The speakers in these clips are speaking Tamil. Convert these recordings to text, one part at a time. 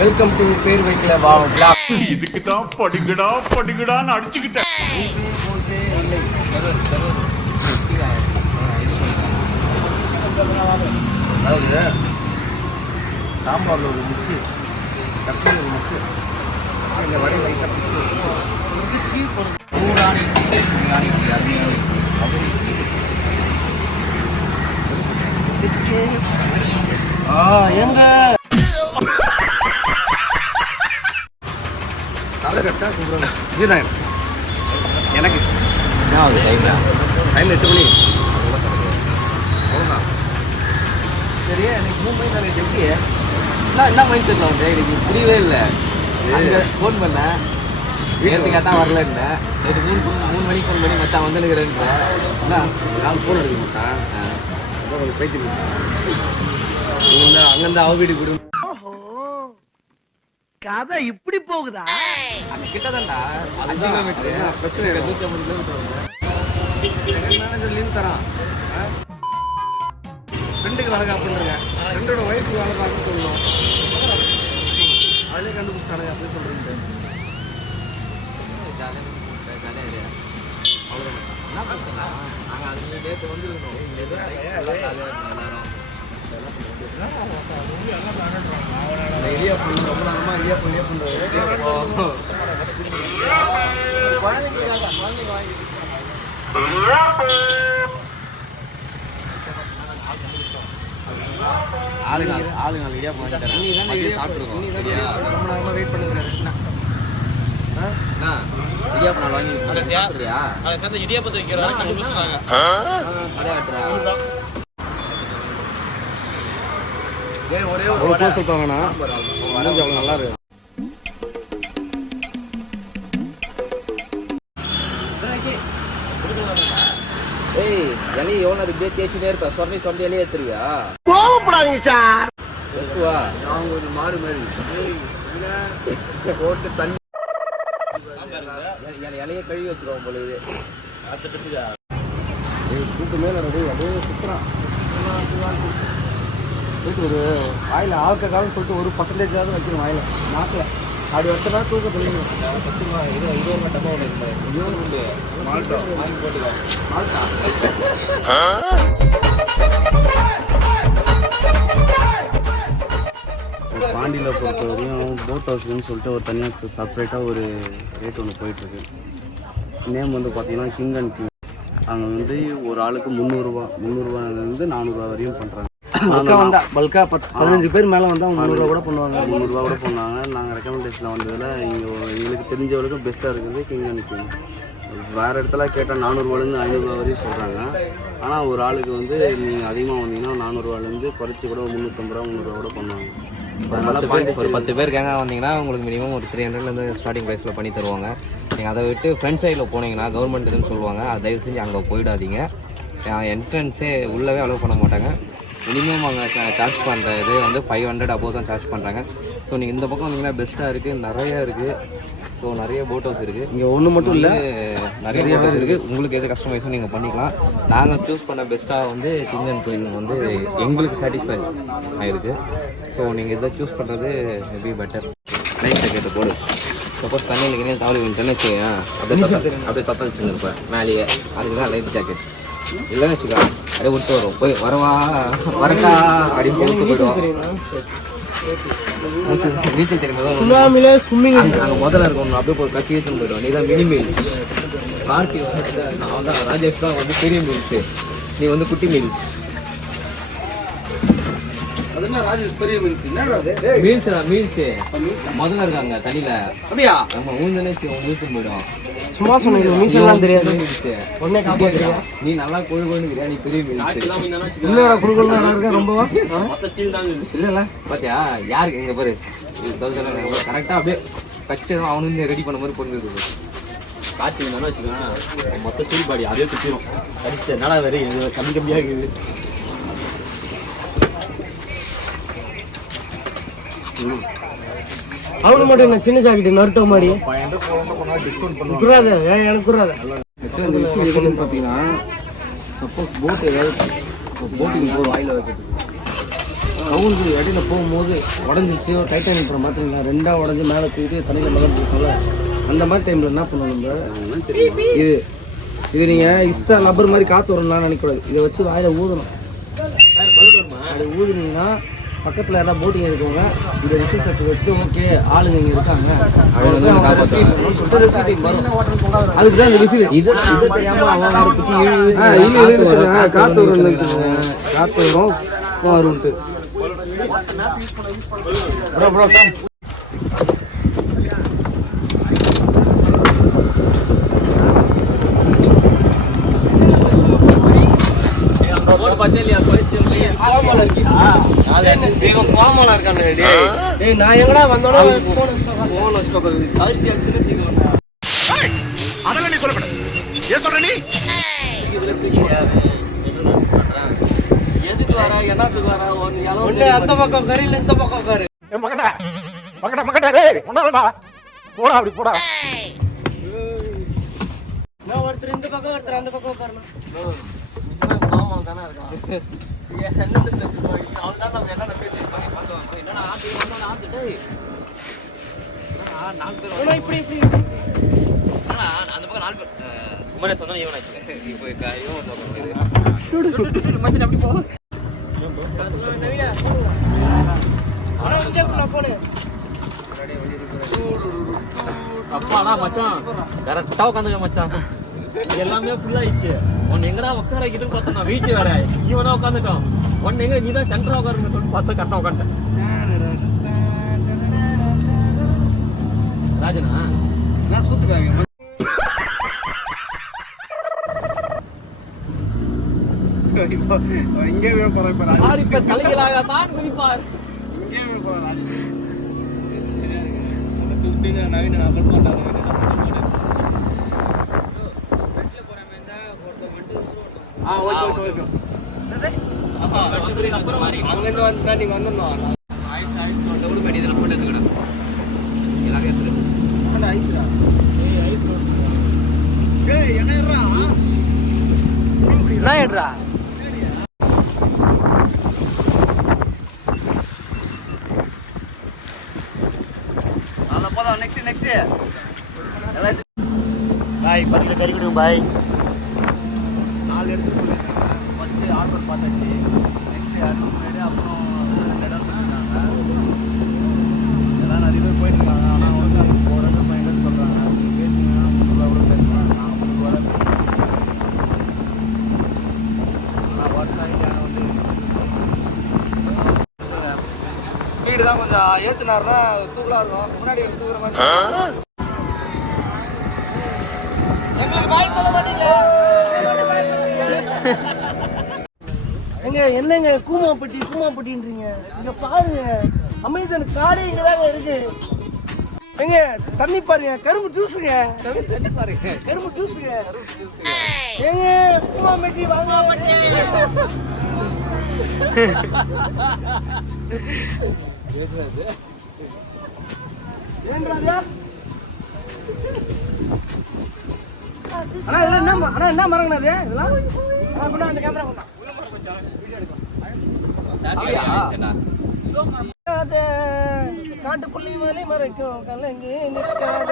வெல்கம் டு பேர் வைக்கல வா vlog. இதுக்கு தான் படிக்கடான்னு அடிச்சுக்கிட்டேன். அதாவது சாம்பாரில் ஒரு முக்கு, சட்டையில் ஒரு முக்கு, இந்த வடை லைட்டாக பிடிச்சி வச்சுட்டு ஊராணி பிரியாணி எங்க சாப்பிட கட்சா சொல்கிறாங்க ஜீராயன் எனக்கு என்ன ஆகுது டைம் 8 மணி அவ்வளோதான். சரியா எனக்கு 3 மணி நாளைக்கு எப்படி என்ன மைண்ட் செட்டில் வந்து எனக்கு புரியவே இல்லை. அங்கே ஃபோன் பண்ணேன் நேற்று கேட்டால் வரலன்னு, நேற்று 3 மணிக்கு ஃபோன் பண்ணி மச்சான் வந்துருக்கிறேன்ற என்ன நான் ஃபோன் எடுக்க மச்சான் அதான் கொஞ்சம் பேச்சு அங்கேருந்து அவ வீட்டுக்கு விடும். கதை இப்படி போகுதா? அங்கே கிட்டதான்டா 5 கிலோமீட்டரு பிரச்சனை இல்லை. 150 கிலோமீட்டர் வந்து மேனேஜர் லீவ் தரான். ஃப்ரெண்டுக்கு வேலை காப்புன்னுங்க, ஃப்ரெண்டோட ஒய்ஃபுக்கு வேலை பார்க்க சொல்லணும். அதிலே கண்டுபிடிச்சிட்டானுங்க அப்படின்னு சொல்கிறீங்க. அவ்வளோதான் என்ன பிரச்சனை? நாங்கள் அது நேற்று வந்துருக்கணும். இடியாப்பம் ரொம்ப நேரமாக இடியாப்பம் ஆளுங்க இடியாப்பம் வாங்கி தரேன். மதியம் சாப்பிட்ருக்கோம். ரொம்ப நேரமாக வெயிட் பண்ணிருக்காரு. என்ன இடியாப்பம் நான் வாங்கி சாப்பிட்றியா? இடியாப்பத்தை வைக்கிறாங்க கடையாட்டுறா. ஒரே ஒரு சொல்லுவாங்கண்ணா நல்லா இருக்கு. ஏய் இலையை எவ்வளோ இப்படியே தேய்ச்சினே இருப்பேன். சொன்னி இலையே ஏற்றுருவியா? கோவப்படாதீங்க சார். பெஸ்ட்டுவா அவங்க ஒரு மாடு மாதிரி போட்டு தண்ணி இலையே கழுவி வச்சுருவோம் போல. இது கூட்டு மேலே அப்படியே சுற்றுறான். போயிட்டு ஒரு வாயில் ஆல்கஹால்னு சொல்லிட்டு 1% வைக்கணும் வாயில் நாக்கில். அப்படி வச்சனா தூக்க தெளிக்கணும். 10 ரூபா 20 ரூபா டப்பா உண்டு. மால்டா வாங்கி போட்டுக்கோ. மால்டா பாண்டியில் பொறுத்த வரையும் போட் ஹவுஸ்ன்னு சொல்லிட்டு ஒரு தனியாக செப்பரேட்டாக ஒரு ரேட் ஒன்று போயிட்டுருக்கு. நேம் வந்து பார்த்தீங்கன்னா கிங் அண்ட் கிங். அங்கே வந்து ஒரு ஆளுக்கு 300ரூவாலேருந்து 400 வரையும் பண்ணுறாங்க. பல்கா 15 பேர் மேலே வந்து அவங்க 300 கூட பண்ணுவாங்க. 300 கூட பண்ணுவாங்க. நாங்கள் ரெக்கமெண்டேஷனில் வந்ததில் எங்களுக்கு தெரிஞ்சவளுக்கு பெஸ்ட்டாக இருக்குது கிங் அண்ட் கிங். வேறு இடத்துல கேட்டால் 400ரூவாலேருந்து 500 வரையும் சொல்கிறாங்க. ஆனால் ஒரு ஆளுக்கு வந்து நீங்கள் அதிகமாக வந்தீங்கன்னா 400ரூவாலேருந்து குறைச்சி கூட 350 ரூபா 300 கூட பண்ணுவாங்க. ஒரு 10 பேர் கேங்காக வந்தீங்கன்னா உங்களுக்கு மினிமம் ஒரு 300லேருந்து ஸ்டார்டிங் ப்ரைஸில் பண்ணி தருவாங்க. நீங்கள் அதை விட்டு ஃப்ரண்ட் சைடில் போனீங்கன்னா கவர்மெண்ட் இதுன்னு சொல்லுவாங்க. அதை தயவு செஞ்சு அங்கே போயிடாதீங்க. என்ட்ரன்ஸே உள்ளவே அலோவ் பண்ண மாட்டாங்க. மினிமம் அங்கே சார்ஜ் பண்ணுறது வந்து 500 அபோவ் தான் சார்ஜ் பண்ணுறாங்க. ஸோ நீங்கள் இந்த பக்கம் வந்தீங்கன்னா பெஸ்ட்டாக இருக்குது. நிறையா இருக்குது. ஸோ நிறைய போட் ஹவுஸ் இருக்குது. இங்கே ஒன்று மட்டும் இல்லை, நிறைய போட் ஹவுஸ் இருக்குது. உங்களுக்கு எது கஸ்டமைஸும் நீங்கள் பண்ணிக்கலாம். நாங்கள் சூஸ் பண்ண பெஸ்ட்டாக வந்து கிங் அண்ட் குயின் வந்து எங்களுக்கு சாட்டிஸ்ஃபை ஆகிருக்கு. ஸோ நீங்கள் இதை சூஸ் பண்ணுறது மேபி பெட்டர். லைஃப் ஜாக்கெட்டு போடு. சப்போஸ் தண்ணியில் கிணறு தவறி வந்துட்டேன்னு வச்சுக்கோங்க, அப்படியே தத்தளிச்சுன்னு இருப்பேன் மேலேயே. அதுக்கு தான் லைஃப் ஜாக்கெட். இல்லைன்னு வச்சுக்கா அப்படியே விட்டு வரும். போய் வரவா வரட்டா அப்படின்னு விட்டு போயிடுவோம். நீச்சல் தெரியும்போது நாங்கள் முதல்ல இருக்கணும். அப்படியே போய் கட்டி எடுத்துன்னு போயிடுவோம். நீ தான் மினி மீல்ஸ். கார்த்தி அவன் தான் ராஜேஷ் தான் வந்து பெரிய மீல்ஸு, நீ வந்து குட்டி மீல்ஸ். அதுனா ராஜேஷ் பெரிய மீல்ஸ் மீல்ஸ்டா மீல்ஸு முதல்ல இருக்காங்க தண்ணியில். அப்படியா நம்ம ஊந்தனே ஊத்துன்னு போயிடும். சும்மா சொன்னீங்க மீசெல்லாம் தெரியாது. உடனே காப்பாற்றுறியா? நீ நல்லா கொழு கொழுங்கிறியா? நீ பெரிய மீல்ஸ் இல்லடா குழுக்குள்ள இருக்கேன் ரொம்பவா. இல்லைல்ல பார்த்தியா யாருக்கு இங்கே பாரு கரெக்டாக அப்படியே கஷ்டம் தான் அவனு ரெடி பண்ண மாதிரி பொருந்துருக்கு. காய்ச்சி இருந்தாலும் வச்சுக்கோங்க மொத்த ஸ்டீல் பாடி அதே சுற்றிடும். கடிச்ச நல்லா வேறு கம்மியாக இருக்குது. அவனு மட்டும் என்ன சின்ன ஜாக்கெட் நருட்ட மாதிரி டிஸ்கவுண்ட் பண்ணுவாங்க. குறாத எனக்கு குறாத. ஆக்சுவலாக இந்த விஷயம் எதுன்னு பார்த்தீங்கன்னா சப்போஸ் போட் ஏதாவது போட்டிங் போகிற வாயில் வைக்கிறதுக்கு கவுந்து இடையில போகும்போது உடஞ்சிச்சு டைட்டானிக் படம் பார்த்தீங்களா 2ஆ உடஞ்சி மேலே தூக்கிட்டு தண்ணியில் மிதந்துருக்கோம்ல அந்த மாதிரி டைமில் என்ன பண்ணணும் நம்ம இது நீங்கள் இஷ்டா லப்பர் மாதிரி காற்று வரணும்லாம் நினைக்கூடாது. இதை வச்சு வாயில் ஊதணும். அப்படி ஊதுனீங்கன்னா பக்கத்தில் யாரா போட்டிங் இருக்கவங்க இந்த ரிசீவ் சர்க்கிள் வச்சுட்டு ஓகே ஆளுங்க இங்கே இருக்காங்க சொல்லிட்டு ரிசீவ் டைம் வரும். அதுக்கு தான் இந்த ரிசீவ் இது தெரியாமல் அவன் வேறு பற்றி காற்று வரும் வரும்ட்டு நான் எங்கடா வந்தோட அதெல்லாம் நீ சொல்லக்கூடாது. ஏன் சொல்ற நீ? எதுக்கு வர என்னத்துக்கு வர ஒண்ணு அந்த பக்கம் கறி இல்ல இந்த பக்கம் கறி மகடா மகடா மகடா டேய் ஒண்ணாடா போடா அப்படி போடா. நான் ஒருத்தர் இந்த பக்கம் ஒருத்தர் அந்த பக்கம் உட்காரணும். கோமாளம் தானே இருக்கான். என்னென்ன பேசுவாங்க அவன் தான் நம்ம என்னென்ன பேசியிருப்பாங்க பார்த்துவாங்க. என்னடா ஆத்து ஆத்துட்டு இப்படி அந்த பக்கம் 4 பேர் குமரே சொன்னா இவனாச்சு இப்போ இவன் மச்சான் அப்படி போ. அப்பாடா மச்சான் கரெக்டா உட்காந்துக்க மச்சான். எல்லாமே ஃபுல் ஆயிடுச்சு. உன்னை எங்கடா உட்கார வைக்கிறதுன்னு பார்த்தா நான் வீட்டு வேற இவனா உட்காந்துட்டான். உன்னை எங்க நீ தான் சென்டரா உட்காருன்னு சொல்லி பார்த்தா கரெக்டா உட்காந்துட்டேன். ராஜனா நான் சூத்துக்காங்க இங்கே போகிறேன் இப்ப தலைகளாக தான் குதிப்பார். இங்கே போகிறேன் நவீன நம்பர் மாட்டாங்க. அங்கிருந்து வந்தா நீங்க வந்துடணும். போட்டு எடுத்துக்கிட எல்லாமே எடுத்துக்கிட்டு என்ன ஏட்ரா நெக்ஸ்ட் பாய் பக்கத்துல கறி கொடுங்க பாய். 4 இடத்துல சொல்லியிருக்காங்க. ஃபர்ஸ்ட் ஆர்டர் பார்த்தாச்சு. நெக்ஸ்ட் அடுத்த முன்னாடி அப்புறம் 2 இடம் சொல்லியிருக்காங்க. எல்லாம் நிறைய பேர் போயிருக்காங்க. ஆனால் வந்து அங்கே போகிறது பயங்கரம் சொல்கிறாங்க. பேசுங்கன்னா 3 ரூபா கூட பேசுவாங்க. நாங்கள் 3 ரூபா தான் பேசுவோம். ஆனால் ஒர்க் ஆகிட்டு வந்து ஸ்பீடு தான் கொஞ்சம் ஏற்றுனாருன்னா தூக்கலாக இருக்கும். முன்னாடி தூக்குற மாதிரி எங்களுக்கு பாய் சொல்ல மாட்டீங்க. எங்க என்னங்க கூமாப்பட்டின்றீங்க? இங்க பாருங்க அமேசான் காடே இங்கதாங்க இருக்கு. எங்க தண்ணி பாருங்க, கரும்பு ஜூஸுங்க. தண்ணி பாருங்க கரும்பு ஜூஸுங்க. ஏங்க கூமாப்பட்டி வாங்க. ஏன்றாதா அண்ணா இதெல்லாம் என்ன மரங்கண்ணா இது? இதெல்லாம் அப்படின்னா அந்த கேமரா கொண்டா காட்டு புள்ளி மேலே மறைக்கும் கல்லங்கி நிற்காத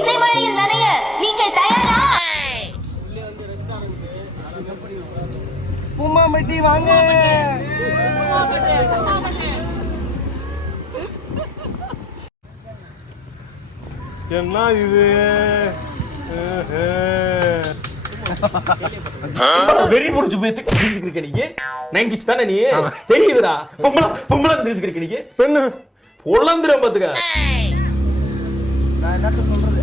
இசைமழையில் நனைய நீங்கள் தயாரா? பூமாம்பட்டி வாங்க. என்ன இது வெறி முடிச்சு போய் தெரிஞ்சுக்கிருக்க நீங்க 90s தானே நீ தெரியுதுடா. பொம்பளை தெரிஞ்சுக்கிருக்க நீங்க பெண்ணு பொழந்துரும் பாத்துக்க. நான் என்ன சொல்றது?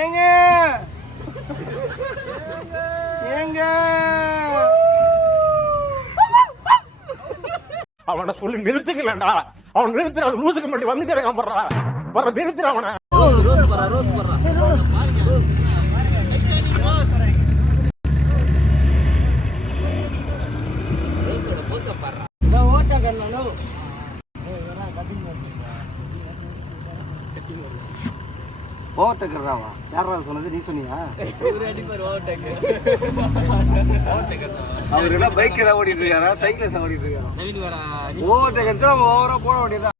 ஏங்க ஏங்க அவனை சொல்லி நிறுத்துக்கலடா. அவன் நிறுத்துற அது லூசுக்கு மட்டும் வந்துட்டே இருக்கான். வர்ற நிறுத்துற அவனை. ஓவர்டேக்கராவா? யாரா சொன்னது? நீ சொன்னியா? அவர் எல்லாம் பைக் தான் ஓடிட்டு இருக்காரா, சைக்கிள் தான் ஓடிட்டு இருக்காரா? ஓவர்டேக்கர் நம்ம ஓவரா போட வேண்டியதா.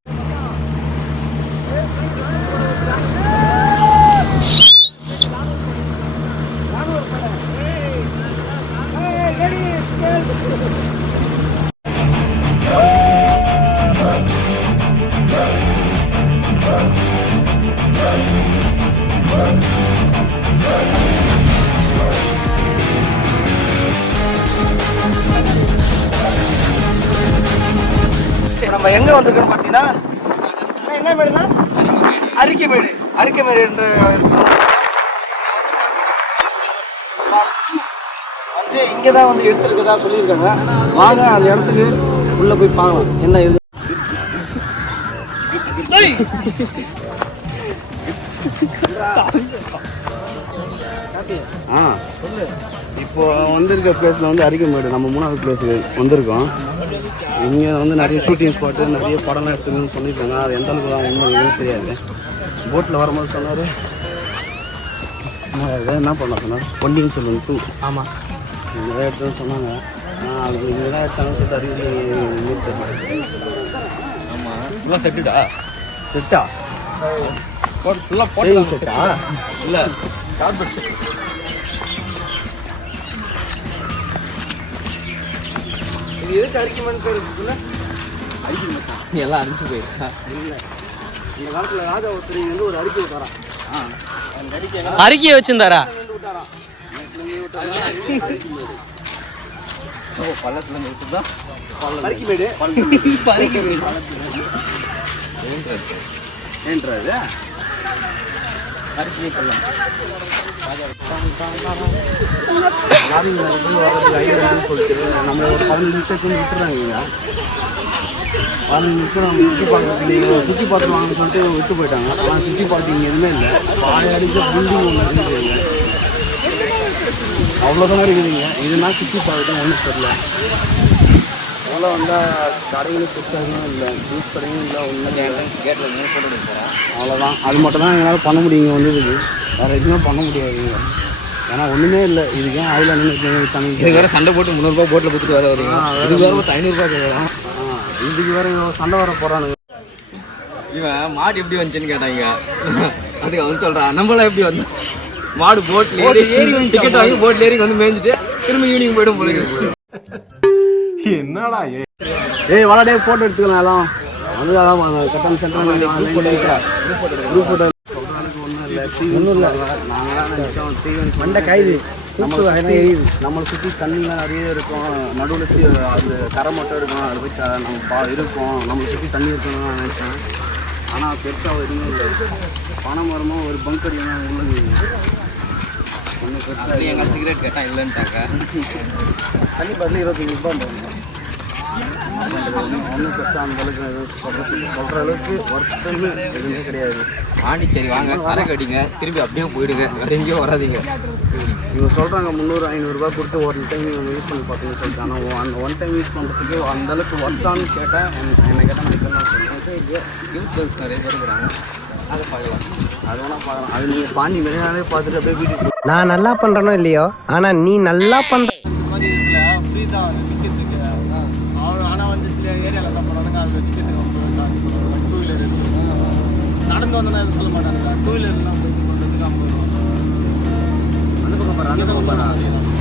நம்ம எங்க வந்திருக்கோம்னு பார்த்தீங்கன்னா, என்ன மேடுனா அரிக்கைமேடு. அரிக்கைமேடு என்ற வந்து இங்கே தான் வந்து எடுத்துருக்கதா சொல்லியிருக்காங்க. வாங்க அந்த இடத்துக்கு உள்ள போய் பார்க்கலாம் என்ன இது. இப்போ வந்திருக்க பிளேஸில் வந்து அரிக்கைமேடு நம்ம 3வது பிளேஸுக்கு வந்திருக்கோம். இங்கே வந்து நிறைய ஷூட்டிங் ஸ்பாட்டு, நிறைய படம்லாம் எடுத்துக்கணும்னு சொல்லியிருக்காங்க. அது எந்த அளவுக்கு தான் உண்மை தெரியாது. போட்டில் வரும்போது சொன்னார், என்ன பண்ண சொன்னார், பொன்னியின் செல்வன் 2. ஆமாம், இங்கே தான் எடுத்துன்னு சொன்னாங்க. அது இங்கே தான் எடுத்தாங்கன்னு சொல்லிட்டு அறிவியல் ஆமாம், ஃபுல்லாக செட்டுடா. செட்டா ஃபுல்லாக போட்டு செட்டா இல்லை கார்பெட். இது எதுக்கு அரிக்கைமேடு பேர் இருக்குல்ல? எல்லாம் அடிச்சு போயிருக்கா. இல்லை, இந்த காலத்தில் ராஜா ஒருத்தர் வந்து ஒரு அறிக்கை விட்டாராம். அறிக்கையை வச்சிருந்தாரா? பள்ளத்துல இருந்து விட்டு தான் அரிக்கைமேடு ஏன்றது அரிக்கை பள்ளம். சொல்லிட்டு நம்ம ஒரு 15 நிமிஷத்துக்கு விட்டுறாங்க. 15 நிமிஷம் நம்ம சுற்றி பார்க்கறதுக்கு சுற்றி பார்த்து வாங்கன்னு சொல்லிட்டு விட்டு போயிட்டாங்க. ஆனால் சுற்றி பார்த்து இங்கே எதுவுமே இல்லை. பாய அடிச்ச பில்டிங் ஒன்று இருக்குதுங்க, அவ்வளோதான் இருக்குதுங்க. இதுனா சுற்றி பார்த்துட்டு ஒன்றும் தெரியல. அவ்வளோ வந்தால் கடைகளும் பெருசாகவும் இல்லை, ஜூஸ் கடையும் இல்லை, ஒன்றும் கேட்டில் நீ போட்டு போகிறேன். அவ்வளோதான். அது மட்டும் தான் எங்களால் பண்ண முடியுங்க. வந்ததுக்கு வேறு எதுவுமே பண்ண முடியாதுங்க. ஏன்னா ஒன்றுமே இல்லை. இதுக்கு அதில் நின்று இதுக்கு வேறு சண்டை போட்டு 300 போட்டில் கொடுத்துட்டு வர வரீங்க. இதுக்கு வேறு 500 கேட்கலாம். இதுக்கு வேறு சண்டை வர போகிறானுங்க. இவன் மாடு எப்படி வந்துச்சுன்னு கேட்டாங்க. அதுக்கு அவன் சொல்கிறான், நம்மளாம் எப்படி வந்து மாடு போட்டில் ஏறி டிக்கெட் வாங்கி போட்டில் ஏறி வந்து மேய்ஞ்சிட்டு திரும்ப ஈவினிங் போய்டும் போல. என்னடா ஏய் வாடா டே, ஃபோட்டோ எடுத்துக்கலாம். எல்லாம் வந்து அதான் கட்டணம் சென்டர் குரூப் ஃபோட்டோ ஒன்றும் இல்லை. நாங்களாம் நினச்சோம் தீவன் மண்டை கைது நம்மளை சுற்றி தண்ணிலாம் நிறைய இருக்கும். நடுவில் அது கரை மட்டும் இருக்கும். அது போய் நம்ம இருக்கும். நம்மளை சுற்றி தண்ணி இருக்கணும்னு நான் நினச்சேன். ஆனால் பெருசாக எதுவுமே இல்லை. பனை மரமும் ஒரு பங்கர் உள்ளது. ஒன்றும் பெருசாக எங்கள் சிகரெட் கேட்டால் இல்லைன்ட்டாங்க. தண்ணி பாட்டில் 25 ரூபாய். ஒன்றும் பெருசாக அந்த அளவுக்கு சொல்கிற அளவுக்கு ஒர்த்தமே எதுவுமே கிடையாது. பாண்டிச்சேரி வாங்க, சரக்கு அடிங்க, திரும்பி அப்படியே போயிடுங்க, வேறு எங்கேயும் வராதிங்க. இவங்க சொல்கிறாங்க 300-500 ரூபா கொடுத்து ஒரு டைம் நம்ம யூஸ் பண்ணி பார்த்தீங்கன்னு சொல்லிட்டு. ஆனால் அந்த ஒன் டைம் யூஸ் பண்ணுறதுக்கு அந்தளவுக்கு ஒர்த்தான்னு கேட்டேன். என்னை கேட்டால் நான் இதெல்லாம் சொல்லுவேன். யூத் கேர்ள்ஸ் நிறைய பேர் இருக்கிறாங்க, அதை பார்க்கலாம். அது வேணால் பார்க்கலாம். அது நீங்கள் பாண்டி நிறைய நாளே பார்த்துட்டு அப்படியே வீட்டுக்கு நான் நல்லா பண்றேனோ இல்லையோ, ஆனா நீ நல்லா பண்ற. இந்த மாதிரி இதில் ஃப்ரீ தான் டிக்கெட்டுக்கு. ஆனால் வந்து சில ஏரியாவில் தான் போகிறாங்க. அது டிக்கெட்டு 50 ரூபா. 2 வீலர் நடந்து வந்தோன்னா எதுவும் சொல்ல மாட்டாங்க. 2 வீலர்லாம் போய் பண்ணுறதுக்கு 50 ரூபா. அந்த பக்கம் போகிறேன்.